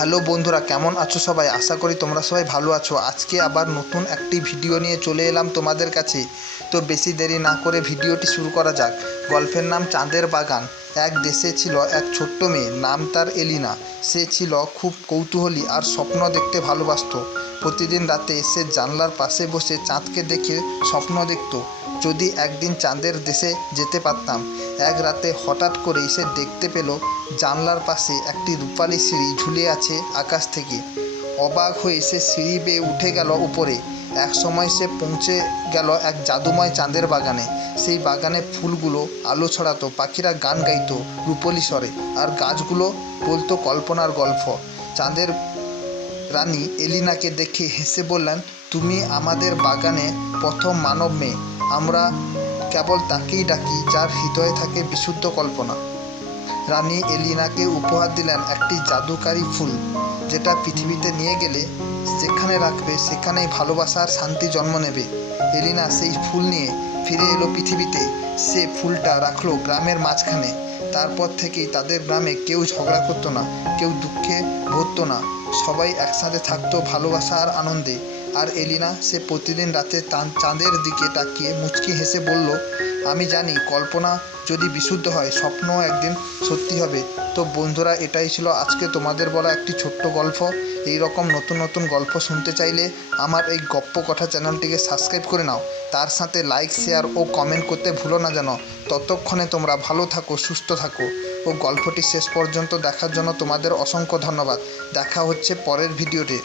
Hello বন্ধুরা, কেমন আছো সবাই? আশা করি তোমরা সবাই ভালো আছো। আজকে আবার নতুন একটি ভিডিও নিয়ে চলে এলাম তোমাদের কাছে। তো বেশি দেরি না করে ভিডিওটি শুরু করা যাক। গল্পের নাম চাঁদের বাগান। এক দেশে ছিল এক ছোট্ট মেয়ে, নাম তার এলিনা। সে ছিল খুব কৌতূহলী আর স্বপ্ন দেখতে ভালোবাসতো। প্রতিদিন রাতে সে জানলার পাশে বসে চাঁদকে দেখে স্বপ্ন দেখত, যদি একদিন চাঁদের দেশে যেতে পারতাম। এক রাতে হঠাৎ করেই সে দেখতে পেল জানলার পাশে একটি রূপালি সিঁড়ি ঝুলে আছে আকাশ থেকে। অবাক হয়ে সে সিঁড়ি বেয়ে উঠে গেল উপরে। এক সময় সে পৌঁছে গেল এক জাদুময় চাঁদের বাগানে। সেই বাগানে ফুলগুলো আলো ছড়াতো, পাখিরা গান গাইতো রূপলি স্বরে, আর গাছগুলো বলতো কল্পনার গল্প। চাঁদের রানী এলিনাকে দেখে হেসে বললেন, তুমি আমাদের বাগানে প্রথম মানব মেয়ে। আমরা কেবল তাকেই ডাকি যার হৃদয়ে থাকে বিশুদ্ধ কল্পনা। রানী এলিনাকে উপহার দিলেন একটি জাদুকারী ফুল, যেটা পৃথিবীতে নিয়ে গেলে যেখানে রাখবে সেখানেই ভালোবাসা আর শান্তি জন্ম নেবে। এলিনা সেই ফুল নিয়ে ফিরে এলো পৃথিবীতে। সে ফুলটা রাখলো গ্রামের মাঝখানে। তারপর থেকেই তাদের গ্রামে কেউ ঝগড়া করতো না, কেউ দুঃখে ভরতো না। সবাই একসাথে থাকতো ভালোবাসা আর আনন্দে। আর এলিনা, সে প্রতিদিন রাতে চাঁদের দিকে তাকিয়ে মুচকি হেসে বলল, আমি জানি কল্পনা যদি বিশুদ্ধ হয়, স্বপ্নও একদিন সত্যি হবে। তো বন্ধুরা, এটাই ছিল আজকে তোমাদের বলা একটি ছোট্ট গল্প। এই রকম নতুন নতুন গল্প শুনতে চাইলে আমার এই গপ্প কথা চ্যানেলটিকে সাবস্ক্রাইব করে নাও। তার সাথে লাইক, শেয়ার ও কমেন্ট করতে ভুলো না যেন। ততক্ষণে তোমরা ভালো থাকো, সুস্থ থাকো। ও গল্পটি শেষ পর্যন্ত দেখার জন্য তোমাদের অসংখ্য ধন্যবাদ। দেখা হচ্ছে পরের ভিডিওতে।